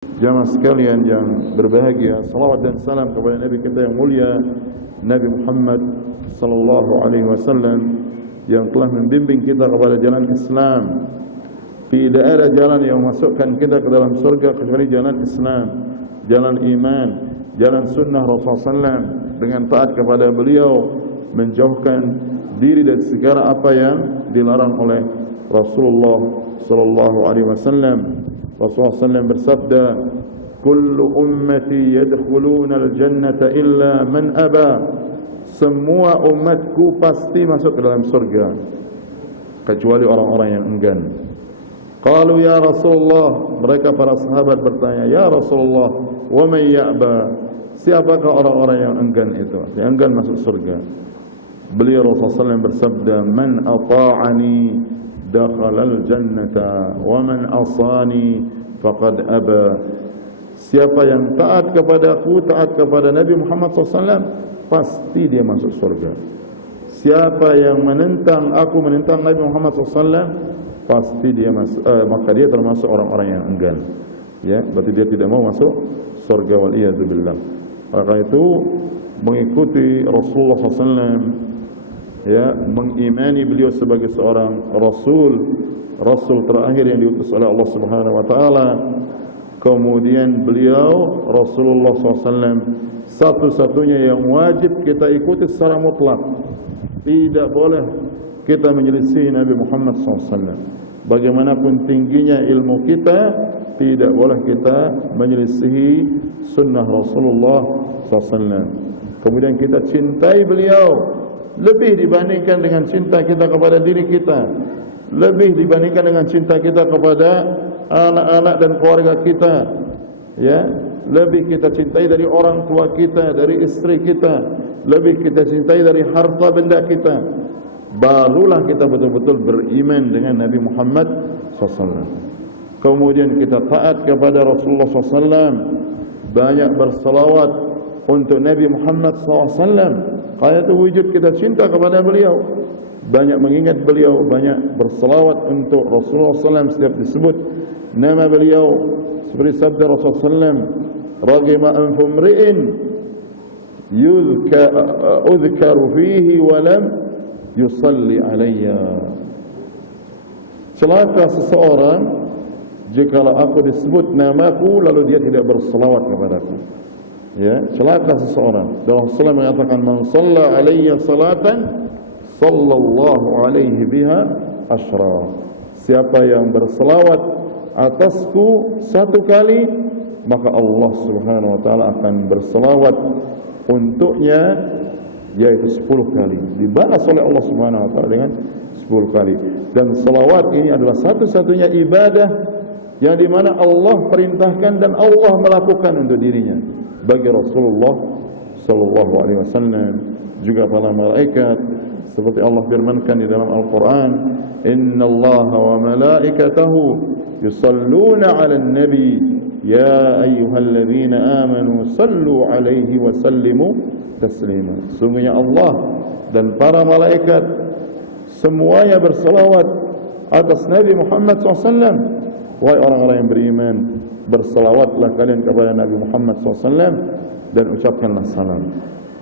Jamaah sekalian yang berbahagia, salawat dan salam kepada Nabi kita yang mulia, Nabi Muhammad sallallahu alaihi wasallam, yang telah membimbing kita kepada jalan Islam. Tidak ada jalan yang memasukkan kita ke dalam surga kecuali jalan Islam, jalan iman, jalan sunnah Rasulullah SAW. Dengan taat kepada beliau, menjauhkan diri dari segala apa yang dilarang oleh Rasulullah sallallahu alaihi wasallam. Rasulullah SAW bersabda, "Kullu ummati yadkhuluna al-jannata illa man aba." Semua umatku pasti masuk ke dalam surga kecuali orang-orang yang enggan. Qalu ya Rasulullah, mereka para sahabat bertanya, "Ya Rasulullah, wa man ya'ba?" Siapakah orang-orang yang enggan itu? Yang enggan masuk surga. Beliau Rasulullah SAW bersabda, "Man ata'ani dakhalal jannata wa man asani faqad aba." Siapa yang taat kepadaku, taat kepada Nabi Muhammad SAW, pasti dia masuk surga. Siapa yang menentang aku, menentang Nabi Muhammad SAW, pasti dia maka dia termasuk orang-orang yang enggan. Ya, berarti dia tidak mau masuk surga, wal iyad billah. Maka itu mengikuti Rasulullah SAW, ya, mengimani beliau sebagai seorang rasul terakhir yang diutus oleh Allah Subhanahu wa taala. Kemudian beliau Rasulullah SAW satu-satunya yang wajib kita ikuti secara mutlak. Tidak boleh kita menyelisih Nabi Muhammad SAW. Bagaimanapun tingginya ilmu kita, tidak boleh kita menyelisihi sunnah Rasulullah SAW. Kemudian kita cintai beliau lebih dibandingkan dengan cinta kita kepada diri kita, lebih dibandingkan dengan cinta kita kepada anak-anak dan keluarga kita, ya, lebih kita cintai dari orang tua kita, dari istri kita, lebih kita cintai dari harta benda kita. Barulah kita betul-betul beriman dengan Nabi Muhammad SAW. Kemudian kita taat kepada Rasulullah SAW, banyak bersalawat untuk Nabi Muhammad SAW. Kaya itu wujud kita cinta kepada beliau, banyak mengingat beliau, banyak bersalawat untuk Rasulullah SAW. Setiap disebut nama beliau, seperti sabda Rasulullah SAW, "Ragima anfu mri'in udhkaru fihi walam yusalli alayya." Celaka seseorang jikalau aku disebut namaku lalu dia tidak bersalawat kepadaku. Ya, celaka seseorang. Dan Rasulullah mengatakan, "Man shalla alayya salatan sallallahu alaihi biha asyra." Siapa yang berselawat atasku satu kali, maka Allah Subhanahu wa taala akan berselawat untuknya, yaitu 10 kali. Dibalas oleh Allah Subhanahu wa taala dengan 10 kali. Dan selawat ini adalah satu-satunya ibadah yang dimana Allah perintahkan dan Allah melakukan untuk dirinya. Bagi Rasulullah sallallahu alaihi wasallam, juga para malaikat, seperti Allah firmankan di dalam Al-Quran, "Innallaha wa malaikatahu yusalluna 'alan nabi ya ayyuhalladzina amanu sallu 'alaihi wa sallimu taslima." Sungguhnya Allah dan para malaikat semuanya berselawat atas Nabi Muhammad SAW. Wahai orang-orang yang beriman, berselawatlah kalian kepada Nabi Muhammad SAW dan ucapkanlah salam.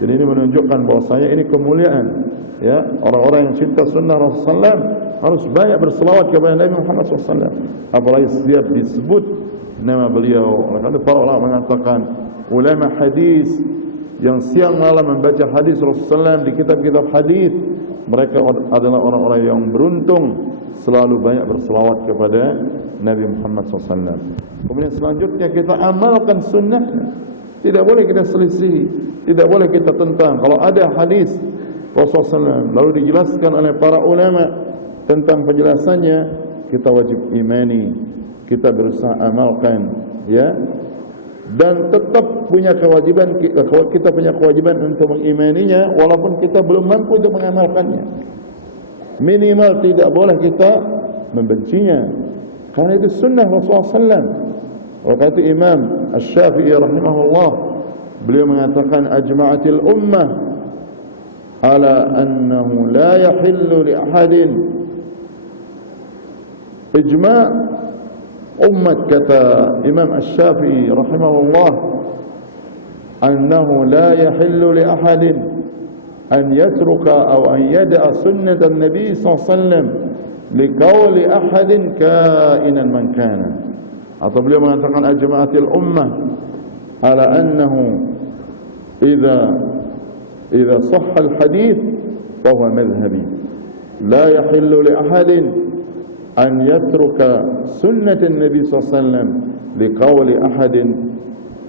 Jadi ini menunjukkan bahwasanya ini kemuliaan, ya, orang-orang yang cinta sunnah Rasulullah SAW harus banyak berselawat kepada Nabi Muhammad SAW. Apalagi setiap disebut nama beliau. Oleh para ulama mengatakan, ulama hadis yang siang malam membaca hadis Rasulullah SAW di kitab-kitab hadis, mereka adalah orang-orang yang beruntung, selalu banyak berselawat kepada Nabi Muhammad SAW. Kemudian selanjutnya kita amalkan sunnahnya. Tidak boleh kita selisih, tidak boleh kita tentang. Kalau ada hadis Rasulullah SAW lalu dijelaskan oleh para ulama tentang penjelasannya, kita wajib imani, kita berusaha amalkan, ya. Dan tetap punya kewajiban, kita punya kewajiban untuk mengimaninya walaupun kita belum mampu untuk mengamalkannya. Minimal tidak boleh kita membencinya, karena itu sunnah Rasulullah SAW. Waktu Imam Asy-Syafi'i rahimahullah, beliau mengatakan, "Ajma'atil ummah ala annahu la yahillu li ahadin." Ijma' umat, kata Imam Asy-Syafi'i rahimahullah, annahu la yahillu li ahadin an yatruka aw an yada'a sunnatan nabi sallallahu alaihi wasallam li qawli ahadin kainan man kana. Atau beliau mengatakan ajma'atil ummah ala annahu idza sahha al-hadith fa huwa madhhabi la yahillu li ahadin an yatruka sunnatan nabi sallallahu alaihi wasallam li qawli ahadin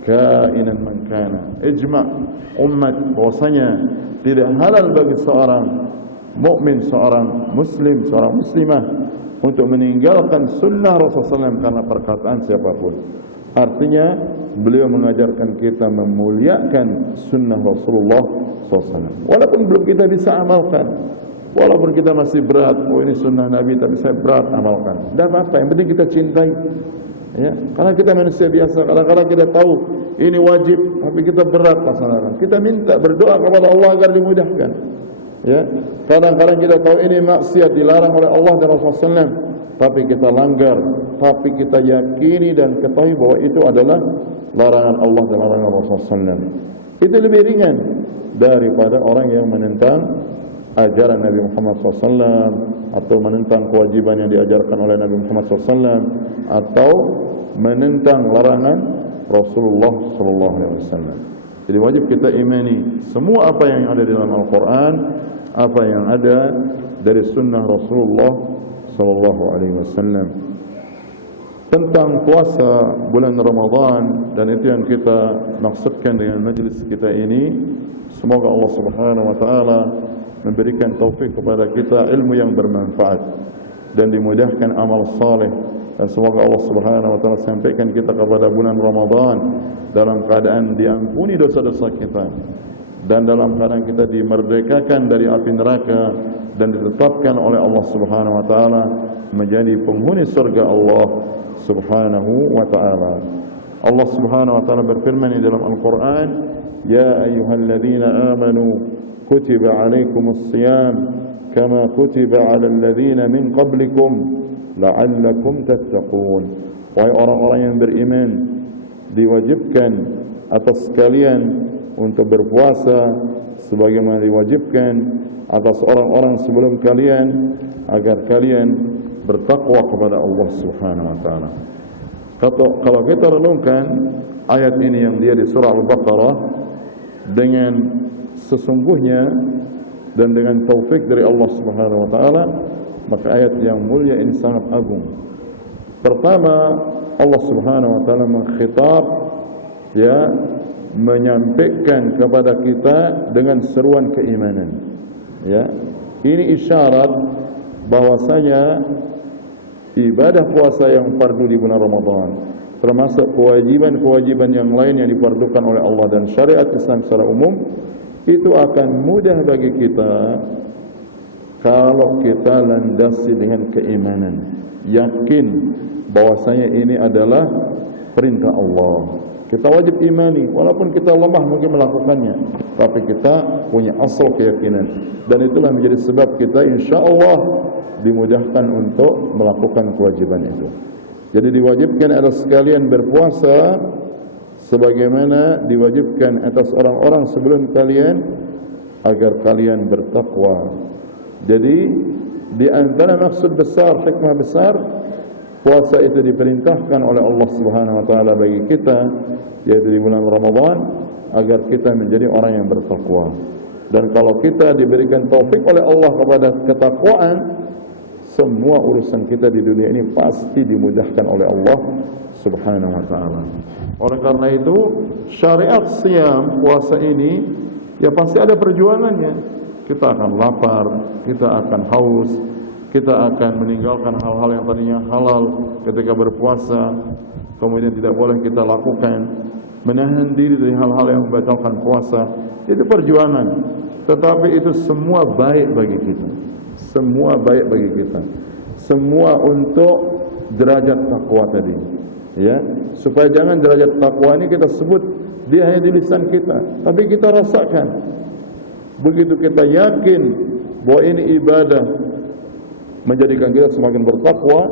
kainan man kana. Ijma' umat bahwasanya tidak halal bagi seorang mukmin, seorang muslim, seorang muslimah untuk meninggalkan sunnah Rasulullah SAW karena perkataan siapapun. Artinya beliau mengajarkan kita memuliakan sunnah Rasulullah SAW walaupun belum kita bisa amalkan, walaupun kita masih berat. Oh, ini sunnah Nabi tapi saya berat amalkan, tidak apa-apa, yang penting kita cintai, ya. Karena kita manusia biasa, kadang-kadang kita tahu ini wajib tapi kita berat laksanakan. Kita minta, berdoa kepada Allah agar dimudahkan, ya. Kadang-kadang kita tahu ini maksiat dilarang oleh Allah dan Rasulullah SAW, tapi kita langgar, tapi kita yakini dan ketahui bahwa itu adalah larangan Allah dan larangan Rasulullah SAW. Itu lebih ringan daripada orang yang menentang ajaran Nabi Muhammad SAW atau menentang kewajiban yang diajarkan oleh Nabi Muhammad SAW atau menentang larangan Rasulullah SAW. Jadi wajib kita imani semua apa yang ada di dalam Al-Quran, apa yang ada dari sunnah Rasulullah SAW tentang puasa bulan Ramadan, dan itu yang kita maksudkan dengan majlis kita ini. Semoga Allah Subhanahu wa taala memberikan taufik kepada kita ilmu yang bermanfaat dan dimudahkan amal saleh, dan semoga Allah Subhanahu wa taala sampaikan kita kepada bulan Ramadan dalam keadaan diampuni dosa-dosa kita dan dalam keadaan kita dimerdekakan dari api neraka dan ditetapkan oleh Allah Subhanahu wa taala menjadi penghuni surga Allah Subhanahu wa taala. Allah Subhanahu wa taala berfirman di dalam Al-Qur'an, "Ya ayyuhalladzina amanu kutiba 'alaikumus shiyam kama kutiba 'alal ladzina min qablikum la'allakum tattaqun." Wahai orang-orang yang beriman, diwajibkan atas kalian untuk berpuasa sebagaimana diwajibkan atas orang-orang sebelum kalian agar kalian bertakwa kepada Allah Subhanahu wa taala. Kalau kita renungkan ayat ini yang dia di surah Al-Baqarah dengan sesungguhnya dan dengan taufik dari Allah Subhanahu wa taala, maka ayat yang mulia ini sangat agung. Pertama, Allah Subhanahu wa taala mengkhitab, ya, menyampaikan kepada kita dengan seruan keimanan, ya. Ini isyarat bahwasanya ibadah puasa yang fardu di bulan Ramadan, termasuk kewajiban-kewajiban yang lain yang difardukan oleh Allah dan syariat Islam secara umum, itu akan mudah bagi kita kalau kita landasi dengan keimanan, yakin bahwasanya ini adalah perintah Allah. Kita wajib imani, walaupun kita lemah mungkin melakukannya, tapi kita punya asal keyakinan, dan itulah menjadi sebab kita insyaAllah dimudahkan untuk melakukan kewajiban itu. Jadi diwajibkan atas kalian berpuasa sebagaimana diwajibkan atas orang-orang sebelum kalian agar kalian bertakwa. Jadi di antara maksud besar, hikmah besar puasa itu diperintahkan oleh Allah Subhanahu wa taala bagi kita, yaitu di bulan Ramadan, agar kita menjadi orang yang bertakwa. Dan kalau kita diberikan taufik oleh Allah kepada ketakwaan, semua urusan kita di dunia ini pasti dimudahkan oleh Allah Subhanahu wa taala. Oleh karena itu, syariat siam, puasa ini, ya pasti ada perjuangannya. Kita akan lapar, kita akan haus, kita akan meninggalkan hal-hal yang tadinya halal ketika berpuasa, kemudian tidak boleh kita lakukan, menahan diri dari hal-hal yang membatalkan puasa. Itu perjuangan, tetapi itu semua baik bagi kita. Semua baik bagi kita. Semua untuk derajat takwa tadi, ya. Supaya jangan derajat takwa ini kita sebut dia hanya di lisan kita, tapi kita rasakan. Begitu kita yakin bahwa ini ibadah menjadikan kita semakin bertakwa,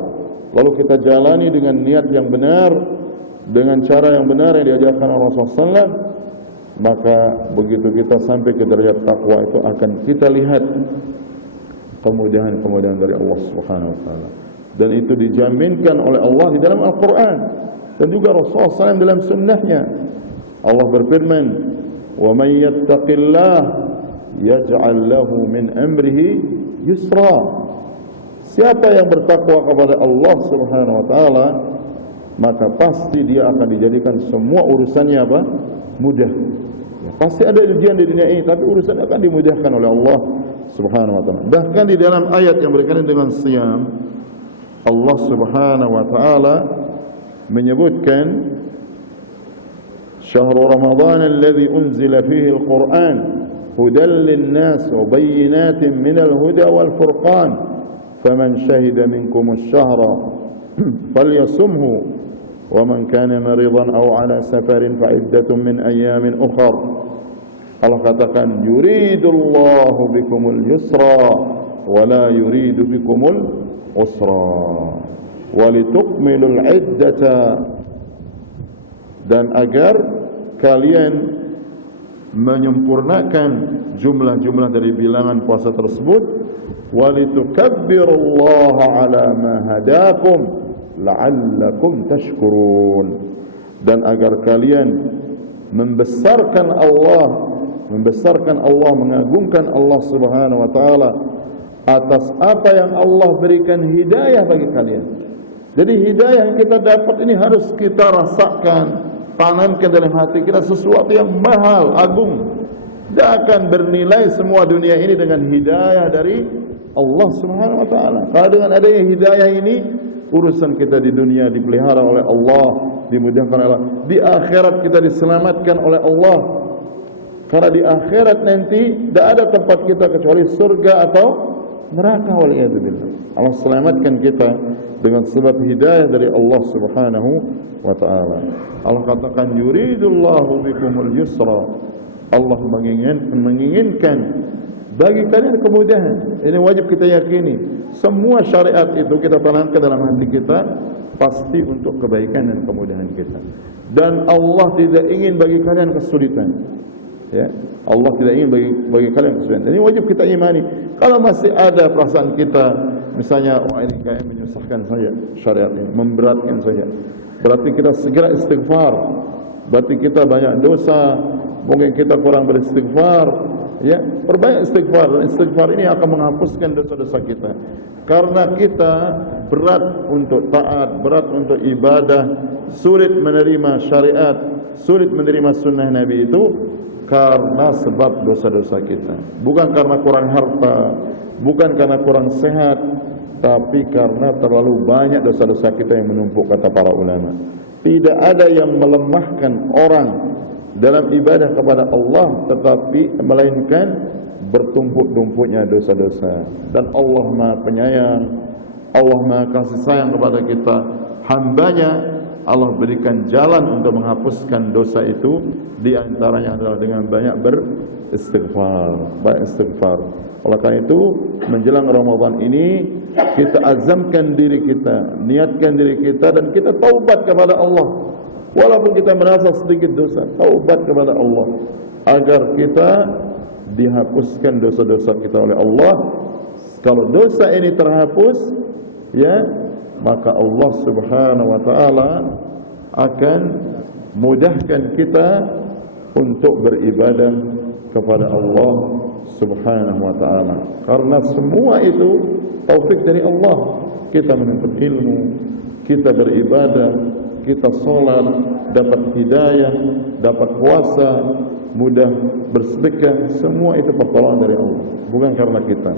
lalu kita jalani dengan niat yang benar, dengan cara yang benar yang diajarkan Rasulullah SAW, maka begitu kita sampai ke derajat takwa itu akan kita lihat kemudahan-kemudahan dari Allah Subhanahu wa taala. Dan itu dijaminkan oleh Allah di dalam Al-Qur'an dan juga Rasulullah SAW dalam sunnahnya. Allah berfirman, "Wa may yattaqillah yaj'al lahu min amrihi yusra." Siapa yang bertakwa kepada Allah Subhanahu wa taala, maka pasti dia akan dijadikan semua urusannya apa? Mudah. Ya, pasti ada ujian di dunia ini, tapi urusan akan dimudahkan oleh Allah Subhanahu wa taala. Bahkan di dalam ayat yang berkaitan dengan siyam, Allah Subhanahu wa taala menyebutkan Syahrul Ramadan alladzi unzila fihi al-Qur'an hudan lin-nas wa bayyinatin minal huda wal furqan faman shahida minkum ash-shahra falyasumhu wa man kana maridan aw ala safarin fa iddatun min ayamin ukhra. Allah katakan yuridullahu bikumul yusra wa la yuridu bikumul usra walitukmilul iddata, dan agar kalian menyempurnakan jumlah-jumlah dari bilangan puasa tersebut, walitukabbirullaha ala ma hadakum la'allakum tashkurun, dan agar kalian membesarkan Allah, mengagungkan Allah Subhanahu wa taala atas apa yang Allah berikan hidayah bagi kalian. Jadi hidayah yang kita dapat ini harus kita rasakan, tanamkan dalam hati kita, sesuatu yang mahal, agung. Tidak akan bernilai semua dunia ini dengan hidayah dari Allah Subhanahu wa taala. Kalau dengan adanya hidayah ini, urusan kita di dunia dipelihara oleh Allah, dimudahkan oleh Allah. Di akhirat kita diselamatkan oleh Allah. Karena di akhirat nanti tidak ada tempat kita kecuali surga atau neraka, waliyadzubillah. Allah selamatkan kita dengan sebab hidayah dari Allah Subhanahu wa taala. Allah katakan yuridullahu bikumul yusra. Allah menginginkan bagi kalian kemudahan. Ini wajib kita yakini. Semua syariat itu kita tanamkan dalam hati kita pasti untuk kebaikan dan kemudahan kita. Dan Allah tidak ingin bagi kalian kesulitan. Ya, Allah tidak ingin bagi kalian kesulitan. Ini wajib kita imani. Kalau masih ada perasaan kita, misalnya, wah ini kayak menyusahkan saja syariat ini, memberatkan saja, berarti kita segera istighfar. Berarti kita banyak dosa, mungkin kita kurang beristighfar. Ya, perbanyak istighfar, dan istighfar ini akan menghapuskan dosa-dosa kita. Karena kita berat untuk taat, berat untuk ibadah, sulit menerima syariat, sulit menerima sunnah Nabi itu karena sebab dosa-dosa kita. Bukan karena kurang harta, bukan karena kurang sehat, tapi karena terlalu banyak dosa-dosa kita yang menumpuk, kata para ulama. Tidak ada yang melemahkan orang dalam ibadah kepada Allah, tetapi melainkan bertumpuk-tumpuknya dosa-dosa. Dan Allah Maha Penyayang, Allah Maha Kasih Sayang kepada kita, hambanya. Allah berikan jalan untuk menghapuskan dosa itu, di antaranya adalah dengan banyak beristighfar, banyak istighfar. Oleh karena itu, menjelang Ramadan ini kita azamkan diri kita, niatkan diri kita, dan kita taubat kepada Allah. Walaupun kita merasa sedikit dosa, taubat kepada Allah agar kita dihapuskan dosa-dosa kita oleh Allah. Kalau dosa ini terhapus, ya, maka Allah Subhanahu wa taala akan mudahkan kita untuk beribadah kepada Allah Subhanahu wa taala. Karena semua itu taufik dari Allah. Kita menuntut ilmu, kita beribadah, kita salat, dapat hidayah, dapat puasa, mudah bersedekah, semua itu pertolongan dari Allah, bukan karena kita.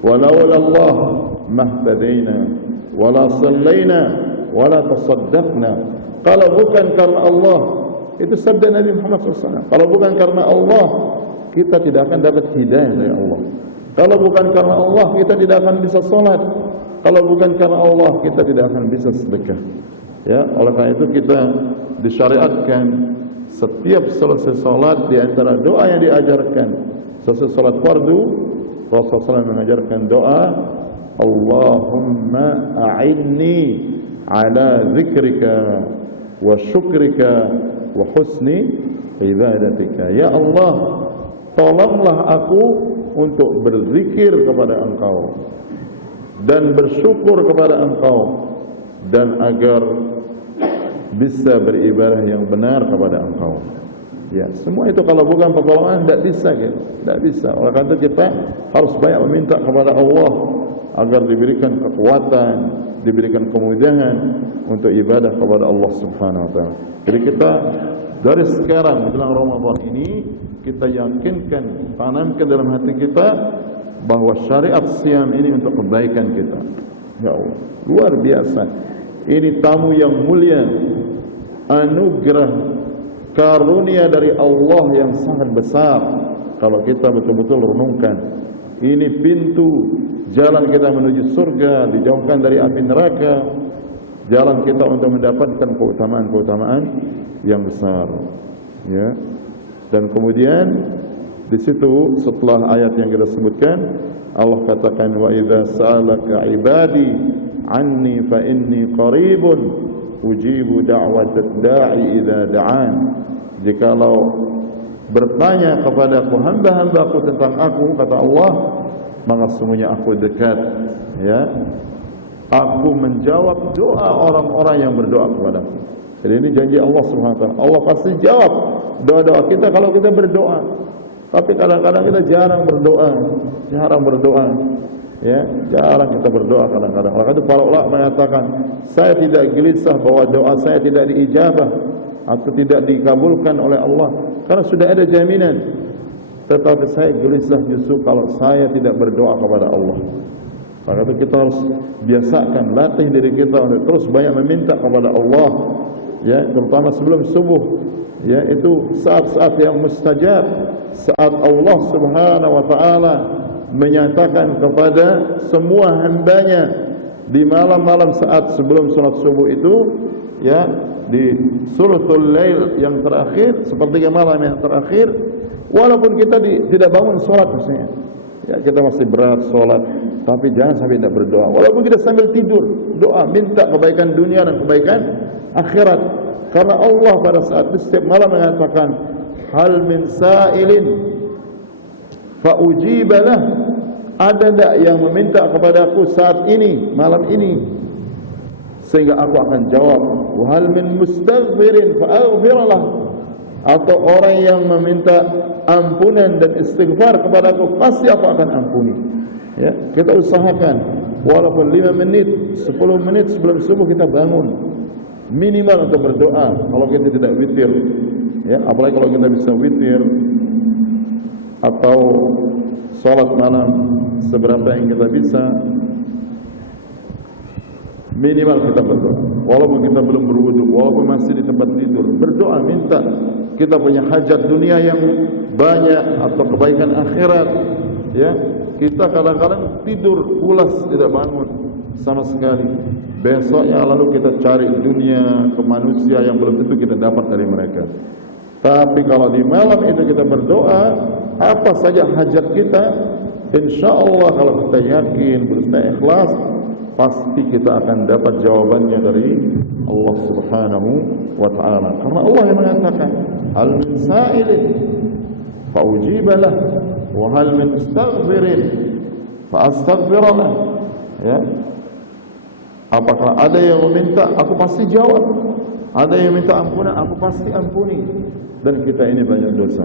Walaulallah mahtadaina wala sallaina wala tasaddaqna. Kalau bukan karena Allah, itu sabda Nabi Muhammad SAW, kalau bukan karena Allah, kita tidak akan dapat hidayah dari Allah. Kalau bukan karena Allah, kita tidak akan bisa salat. Kalau bukan karena Allah, kita tidak akan bisa sedekah. Ya, oleh karena itu kita disyariatkan setiap selesai salat, di antara doa yang diajarkan selesai salat fardu, Rasulullah SAW mengajarkan doa, Allahumma a'inni ala zikrika wa syukrika wa husni ibadatika. Ya Allah, tolonglah aku untuk berzikir kepada Engkau dan bersyukur kepada Engkau, dan agar bisa beribadah yang benar kepada Engkau. Ya, semua itu kalau bukan pertolongan tidak bisa, gitu. Tidak bisa. Oleh karena itu kita harus banyak meminta kepada Allah agar diberikan kekuatan, diberikan kemudahan untuk ibadah kepada Allah Subhanahu wa taala. Jadi kita dari sekarang menjelang Ramadan ini, kita yakinkan, tanamkan dalam hati kita bahwa syariat siam ini untuk kebaikan kita. Ya Allah, luar biasa. Ini tamu yang mulia, anugerah, karunia dari Allah yang sangat besar. Kalau kita betul-betul renungkan, ini pintu jalan kita menuju surga, dijauhkan dari api neraka, jalan kita untuk mendapatkan keutamaan-keutamaan yang besar. Ya. Dan kemudian di situ setelah ayat yang kita sebutkan, Allah katakan, wa idza sa'alaka ibadi anni fa inni qaribun ujibu da'watad da'i idza da'an. Jikalau bertanya kepadaku hamba-hambaku tentang aku, kata Allah, maka sesungguhnya aku dekat, ya. Aku menjawab doa orang-orang yang berdoa kepadaku. Jadi ini janji Allah Subhanahu wa taala. Allah pasti jawab doa-doa kita kalau kita berdoa. Tapi kadang-kadang kita jarang berdoa. Ya, jarang kita berdoa kadang-kadang. Maka itu para ulama mengatakan, saya tidak gelisah bahwa doa saya tidak diijabah atau tidak dikabulkan oleh Allah, karena sudah ada jaminan. Tetapi saya gelisah justru kalau saya tidak berdoa kepada Allah. Maka itu kita harus biasakan, latih diri kita untuk terus banyak meminta kepada Allah, ya, terutama sebelum subuh, ya, itu saat-saat yang mustajab, saat Allah Subhanahu wa taala menyatakan kepada semua hambanya di malam-malam saat sebelum salat subuh itu, ya, di sulutul lail yang terakhir, sepertiga malam yang terakhir, walaupun kita tidak bangun salat misalnya, ya, kita masih berat salat, tapi jangan sampai tidak berdoa. Walaupun kita sambil tidur, doa, minta kebaikan dunia dan kebaikan akhirat. Karena Allah pada saat itu setiap malam mengatakan, hal min sa'ilin fa ujibalah. Ada tak yang meminta kepadaku saat ini, malam ini, sehingga aku akan jawab. Wa hal min mustaghfirin fa aghfirlah. Atau orang yang meminta ampunan dan istighfar kepadaku, pasti aku akan ampuni. Ya, kita usahakan walaupun 5 menit, 10 menit sebelum subuh kita bangun, minimal untuk berdoa. Kalau kita tidak witir, ya, apalagi kalau kita bisa witir atau salat malam seberapa yang kita bisa, minimal kita berdoa. Walaupun kita belum berwudu, walaupun masih di tempat tidur, berdoa, minta kita punya hajat dunia yang banyak atau kebaikan akhirat. Ya, kita kadang-kadang tidur pulas, tidak bangun sama sekali. Besoknya lalu kita cari dunia ke manusia yang belum tentu kita dapat dari mereka. Tapi kalau di malam itu kita berdoa, apa saja hajat kita, insyaallah kalau kita yakin, berusaha ikhlas, pasti kita akan dapat jawabannya dari Allah Subhanahu wa taala. Karena Allah yang mengatakan, hal min sa'ilin fa ujibalah wa hal min mustaghfirin fa astaghfirlah. Ya. Apakah ada yang meminta, aku pasti jawab. Ada yang minta ampunan, aku pasti ampuni. Dan kita ini banyak dosa.